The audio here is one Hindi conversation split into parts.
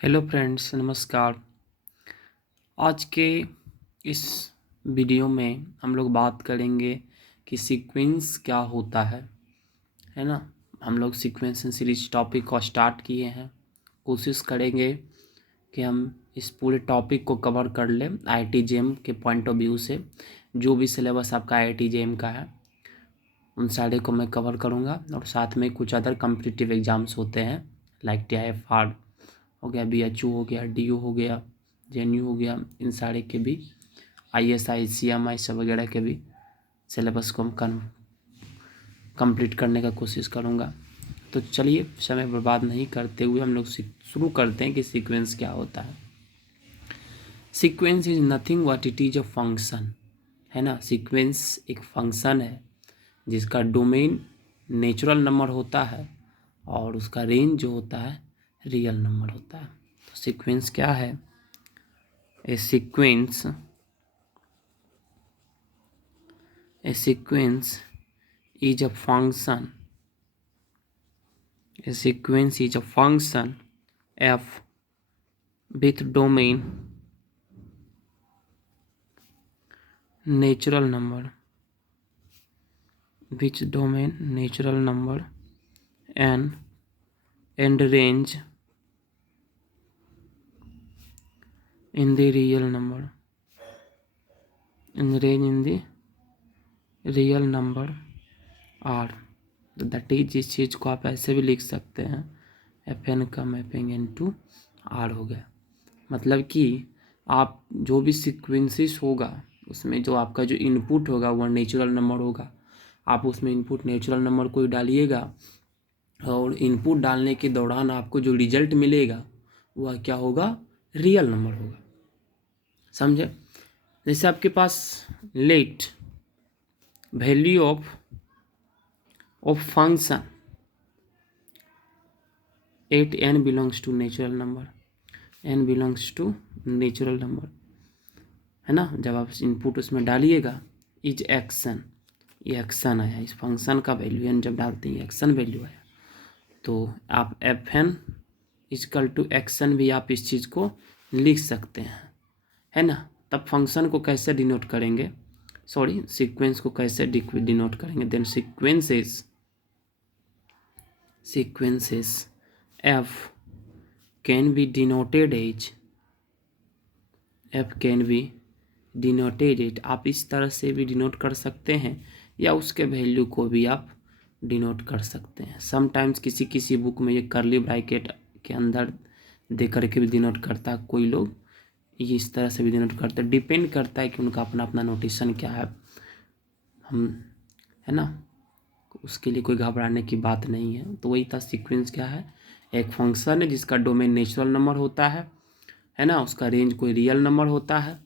हेलो फ्रेंड्स, नमस्कार। आज के इस वीडियो में हम लोग बात करेंगे कि सीक्वेंस क्या होता है ना। हम लोग सीक्वेंस एंड सीरीज टॉपिक को स्टार्ट किए हैं। कोशिश करेंगे कि हम इस पूरे टॉपिक को कवर कर लें IIT-JEM के पॉइंट ऑफ व्यू से। जो भी सिलेबस आपका IIT-JEM का है उन सारे को मैं कवर करूँगा, और साथ में कुछ अदर कॉम्पिटिटिव एग्ज़ाम्स होते हैं लाइक TIFR हो गया, BHU हो गया, DU हो गया, JNU हो गया, इन सारे के भी ISI CMI सब वगैरह के भी सिलेबस को हम कंप्लीट करने का कोशिश करूँगा। तो चलिए समय बर्बाद नहीं करते हुए हम लोग शुरू करते हैं कि सीक्वेंस क्या होता है। Sequence is nothing but it is a function, है ना। सीक्वेंस एक फंक्शन है जिसका डोमेन नेचुरल नंबर होता है और उसका रेंज जो होता है रियल नंबर होता है। तो सीक्वेंस क्या है? A sequence is a function. A sequence is a function f with domain natural number, which domain natural number n and range in the real number, in the range in the real number r। That is, इस चीज़ को आप ऐसे भी लिख सकते हैं, एफ एन का मैपिंग इनटू आर हो गया। मतलब कि आप जो भी सीक्वेंसेस होगा उसमें जो आपका जो इनपुट होगा वह नेचुरल नंबर होगा। आप उसमें इनपुट नेचुरल नंबर को ही डालिएगा और इनपुट डालने के दौरान आपको जो रिजल्ट मिलेगा वह क्या होगा? रियल नंबर होगा। समझे? जैसे आपके पास let value of function 8n belongs to natural number, n belongs to natural number, है ना। जब आप इनपुट उसमें डालिएगा इज एक्शन, ये एक्शन आया, इस फंक्शन का वैल्यू एन जब डालते हैं एक्शन वैल्यू आया, तो आप F N equal to action भी आप इस चीज़ को लिख सकते हैं, है ना। तब फंक्शन को कैसे डिनोट करेंगे, सॉरी सीक्वेंस को कैसे डिनोट करेंगे? Then sequences f can be denoted as, f can be denoted as, आप इस तरह से भी डिनोट कर सकते हैं या उसके वैल्यू को भी आप डिनोट कर सकते हैं। समटाइम्स किसी किसी बुक में ये करली ब्रैकेट के अंदर दे करके भी डिनोट करता है, कोई लोग ये इस तरह से भी डिनोट करते हैं। डिपेंड करता है कि उनका अपना अपना नोटेशन क्या है, हम, है ना। उसके लिए कोई घबराने की बात नहीं है। तो वही था, सीक्वेंस क्या है? एक फंक्शन है जिसका डोमेन नेचुरल नंबर होता है ना। उसका रेंज कोई रियल नंबर होता है।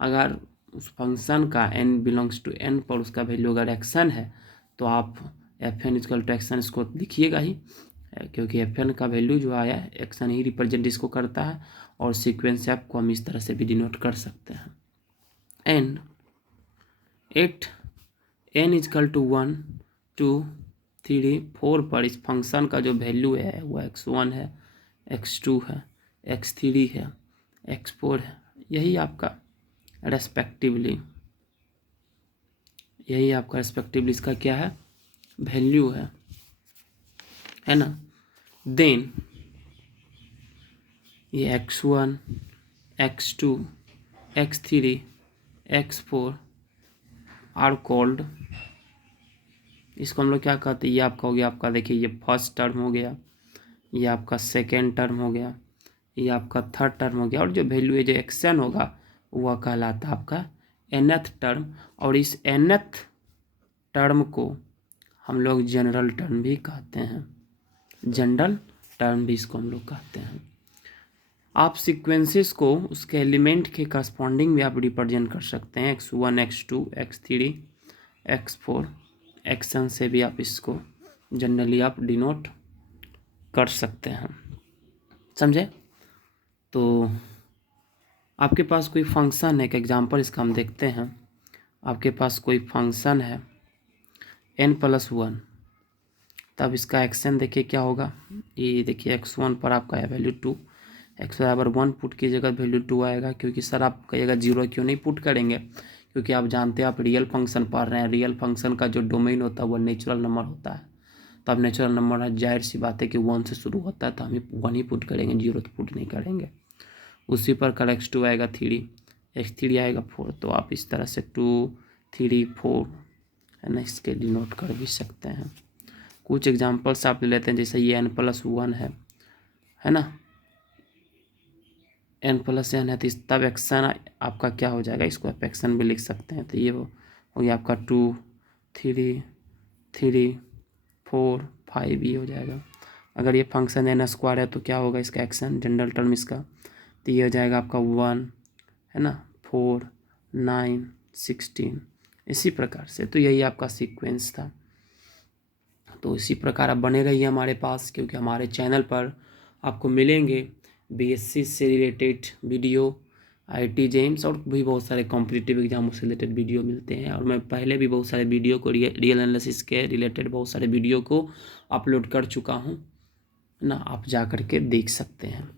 अगर उस फंक्शन का n बिलोंग्स टू n पर उसका वैल्यू अगर एक्शन है तो आप F N equal to action इसको लिखिएगा ही, क्योंकि एफ एन का वैल्यू जो आया है एक्शन ही रिप्रेजेंट इसको करता है। और सीक्वेंस ऐप को हम इस तरह से भी डिनोट कर सकते हैं। And at n equal to 1 2 3 4 पर इस फंक्शन का जो वैल्यू है वो x1 है, x2 है, x3 है, x4 है, यही आपका रेस्पेक्टिवली इसका क्या है? वैल्यू है ना। देन ये x1 x2 x3 x4 are called, इसको हम लोग क्या कहते हैं? ये आपका हो गया, आपका देखिए ये फर्स्ट टर्म हो गया, ये आपका सेकेंड टर्म हो गया, ये आपका थर्ड टर्म हो गया, और जो वैल्यू है जो एक्शन होगा वह कहलाता है आपका nth टर्म। और इस nth टर्म को हम लोग जनरल टर्म भी कहते हैं, जनरल टर्म भी इसको हम लोग कहते हैं। आप सीक्वेंसेस को उसके एलिमेंट के करस्पॉन्डिंग भी आप रिप्रेजेंट कर सकते हैं, x1 x2 x3 x4 action से भी आप इसको जनरली आप डिनोट कर सकते हैं। समझे? तो आपके पास कोई फंक्शन है, एक एग्जांपल इसका हम देखते हैं। आपके पास कोई फंक्शन है n+1, तब इसका एक्शन देखिए क्या होगा। ये देखिए x1 पर आपका है वैल्यू 2, x बराबर 1 पुट कीजिएगा वैल्यू 2 आएगा। क्योंकि सर आप कहिएगा 0 क्यों नहीं पुट करेंगे, क्योंकि आप जानते हैं आप रियल फंक्शन पढ़ रहे हैं, रियल फंक्शन का जो डोमेन होता है वो नेचुरल नंबर होता है। तो अब नेचुरल नंबर है, जाहिर सी बात है कि 1 से शुरू होता है, तो हम 1 ही पुट करेंगे, 0 तो पुट नहीं करेंगे। उसी प्रकार x2 आएगा 3, x3 आएगा 4। तो आप इस तरह से 2 3 4 है ना, इसके डिनोट कर भी सकते हैं। कुछ एग्जांपल्स आप ले लेते हैं, जैसे ये n+1 है ना, n+n है, तो तब एक्शन आपका क्या हो जाएगा, इसको आप एक्शन भी लिख सकते हैं। तो ये हो गया आपका 2 3 3 4 5 ये हो जाएगा। अगर ये फंक्शन n² है तो क्या होगा इसका एक्शन, जनरल टर्म इसका, तो ये हो जाएगा आपका 1 है ना, 4 9 16 इसी प्रकार से। तो यही आपका सीक्वेंस था। तो इसी प्रकार आप बने रहिए हमारे पास, क्योंकि हमारे चैनल पर आपको मिलेंगे बीएससी से रिलेटेड वीडियो, आईटी जेम्स और भी बहुत सारे कॉम्पिटिटिव एग्जामों से रिलेटेड वीडियो मिलते हैं। और मैं पहले भी बहुत सारे वीडियो को रियल एनालिसिस के रिलेटेड बहुत सारे वीडियो को अपलोड कर चुका हूँ ना, आप जा कर के देख सकते हैं।